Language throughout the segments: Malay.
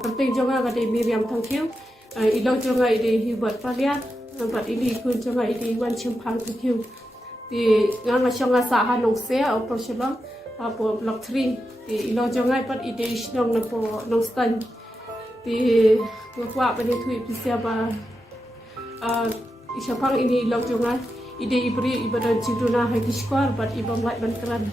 Penting juga ada Miriam Tangkiu, ilau juga ada Hubert Paliat, tempat ini pun juga ada Wan Chimpang Tangkiu. Di ngan masyarakat sah nong sea atau Porcelon, apa blok 3, di ilau juga dapat ide isnong napo nong stan. Di ngapa pada tu siapa isapang ini ilau juga ide ibri ibadah ciduna hagi sekolah, but ibang light banteran.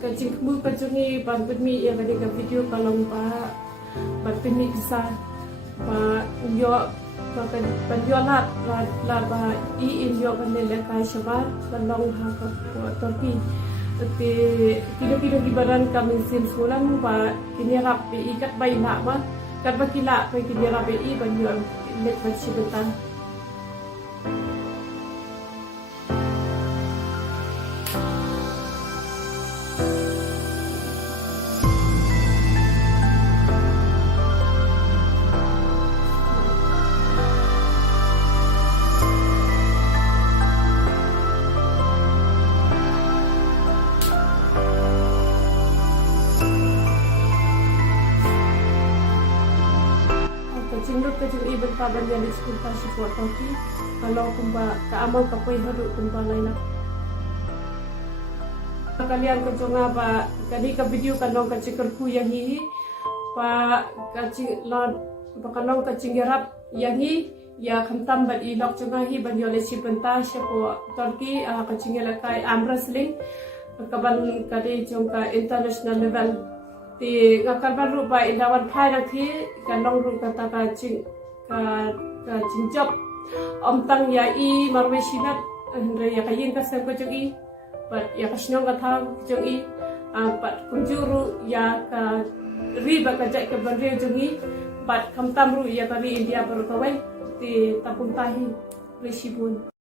Kajing kamu kajungi ban permi ya pada video kalau ban permi kisah ba yo ban yo la ba in yo ban le kai shabar ban long ha ka torpi te kilo gibaran kami sin sulang ba kini rap ikat bai na ba kat ba kila ba kini rap ban yo le ban sibentan. Cinduk kajung iban paban yang di sekolah pasti buat toki kalau kumba keamal kapoi hadut kumba lain. Kalian kajung apa kali ke video kanong kacing kerku yang ini pa kacing lad kanong kacing gerap yang ini ya kentam bat ilok cunga hi ban yole si pentas siapa toki kacing lakai arm wrestling kaban kali jongka international level. Di ngakal baru ba indawan pai nanti kanong ru kata kacing job om tang ya I marwe sinat andre ya kayin ka sem ko jogi but ya kasnong kata jogi pat kunjuru ya ka riba ka jai ka banre jogi but kam tamru ya kali India baru kawai di tapung tahi resibun.